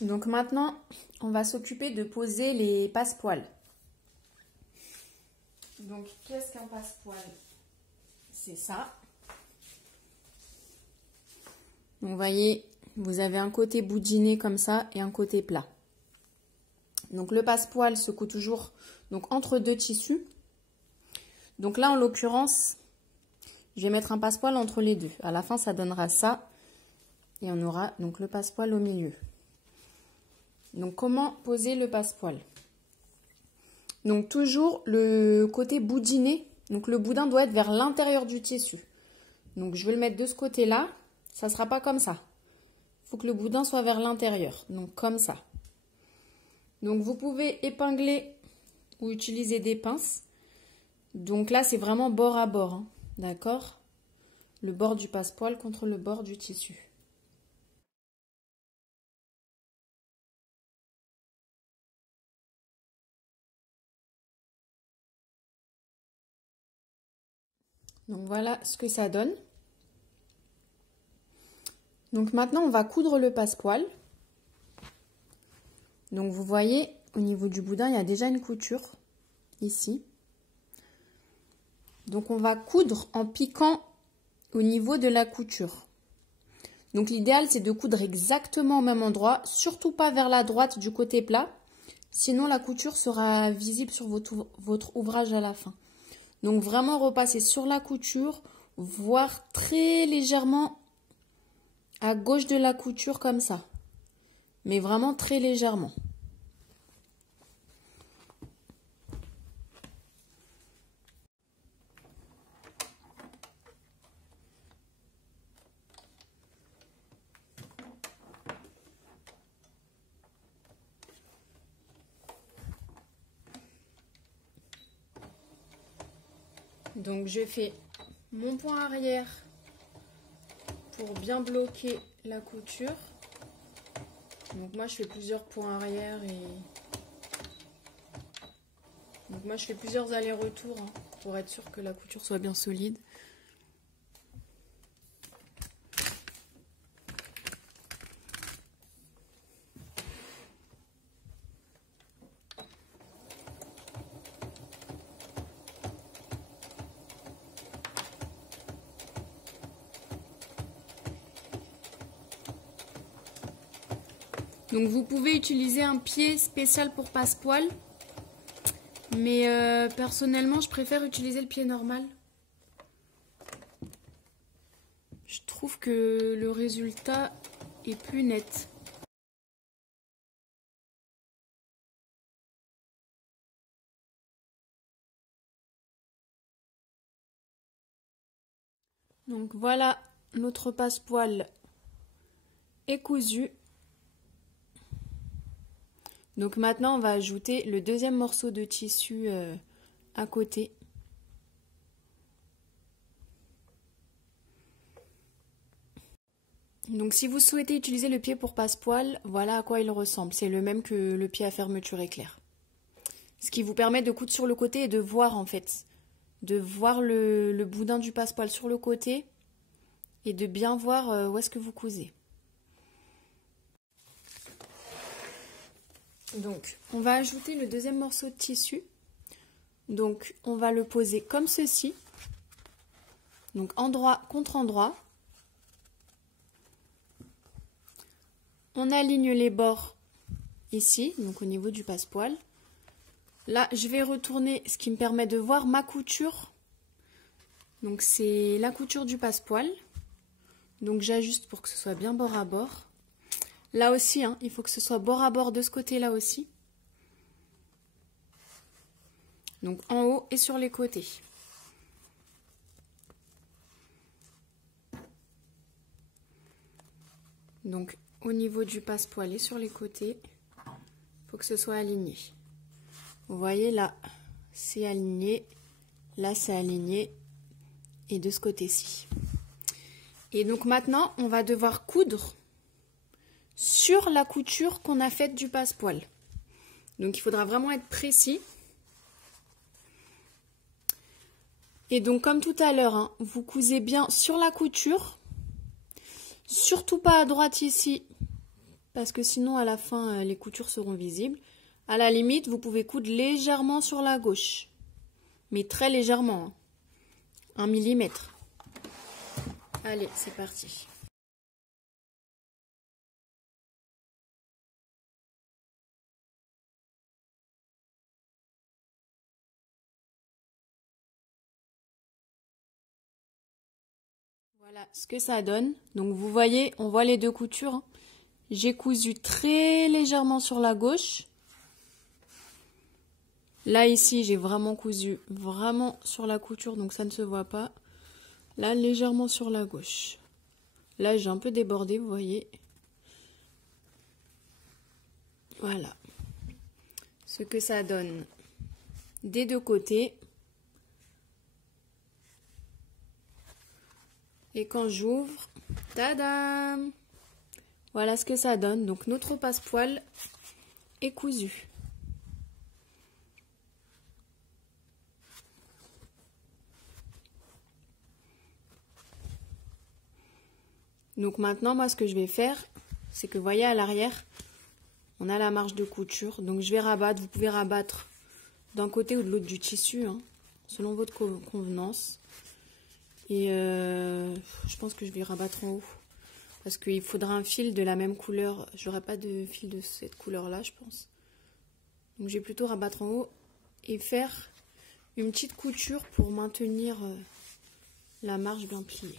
Donc maintenant, on va s'occuper de poser les passepoils. Donc, qu'est-ce qu'un passepoil? C'est ça. Donc, vous voyez, vous avez un côté boudiné comme ça et un côté plat. Donc, le passepoil se coud toujours donc, entre deux tissus. Donc là, en l'occurrence, je vais mettre un passepoil entre les deux. À la fin, ça donnera ça. Et on aura donc le passepoil au milieu. Donc, comment poser le passepoil? Donc, toujours le côté boudiné. Donc, le boudin doit être vers l'intérieur du tissu. Donc, je vais le mettre de ce côté-là. Ça ne sera pas comme ça. Il faut que le boudin soit vers l'intérieur. Donc, comme ça. Donc, vous pouvez épingler ou utiliser des pinces. Donc, là, c'est vraiment bord à bord. Hein, d'accord? Le bord du passepoil contre le bord du tissu. Donc voilà ce que ça donne. Donc maintenant on va coudre le passepoil. Donc vous voyez au niveau du boudin il y a déjà une couture ici. Donc on va coudre en piquant au niveau de la couture. Donc l'idéal c'est de coudre exactement au même endroit, surtout pas vers la droite du côté plat. Sinon la couture sera visible sur votre ouvrage à la fin. Donc vraiment repasser sur la couture, voire très légèrement à gauche de la couture comme ça. Mais vraiment très légèrement. Donc je fais mon point arrière pour bien bloquer la couture. Donc moi je fais plusieurs points arrière et donc moi je fais plusieurs allers-retours hein, pour être sûr que la couture soit bien solide. Donc vous pouvez utiliser un pied spécial pour passepoil. Mais personnellement, je préfère utiliser le pied normal. Je trouve que le résultat est plus net. Donc voilà, notre passepoil est cousu. Donc maintenant, on va ajouter le deuxième morceau de tissu à côté. Donc si vous souhaitez utiliser le pied pour passepoil, voilà à quoi il ressemble. C'est le même que le pied à fermeture éclair. Ce qui vous permet de coudre sur le côté et de voir en fait. De voir le boudin du passepoil sur le côté et de bien voir où est-ce que vous cousez. Donc, on va ajouter le deuxième morceau de tissu. Donc, on va le poser comme ceci. Donc, endroit contre endroit. On aligne les bords ici, donc au niveau du passepoil. Là, je vais retourner ce qui me permet de voir ma couture. Donc, c'est la couture du passepoil. Donc, j'ajuste pour que ce soit bien bord à bord. Là aussi, hein, il faut que ce soit bord à bord de ce côté-là aussi. Donc en haut et sur les côtés. Donc au niveau du passepoil et sur les côtés, il faut que ce soit aligné. Vous voyez là, c'est aligné. Là, c'est aligné. Et de ce côté-ci. Et donc maintenant, on va devoir coudre sur la couture qu'on a faite du passepoil. Donc il faudra vraiment être précis. Et donc comme tout à l'heure, hein, vous cousez bien sur la couture. Surtout pas à droite ici, parce que sinon à la fin les coutures seront visibles. À la limite, vous pouvez coudre légèrement sur la gauche, mais très légèrement, 1 millimètre. Allez, c'est parti. Voilà ce que ça donne. Donc vous voyez, on voit les deux coutures. J'ai cousu très légèrement sur la gauche. Là ici, j'ai vraiment cousu vraiment sur la couture, donc ça ne se voit pas. Là, légèrement sur la gauche. Là, j'ai un peu débordé, vous voyez. Voilà. Ce que ça donne des deux côtés. Et quand j'ouvre, tadam! Voilà ce que ça donne. Donc notre passepoil est cousu. Donc maintenant, moi, ce que je vais faire, c'est que vous voyez à l'arrière, on a la marge de couture. Donc je vais rabattre. Vous pouvez rabattre d'un côté ou de l'autre du tissu, hein, selon votre convenance. Et je pense que je vais rabattre en haut. Parce qu'il faudra un fil de la même couleur. J'aurai pas de fil de cette couleur-là, je pense. Donc je vais plutôt rabattre en haut et faire une petite couture pour maintenir la marge bien pliée.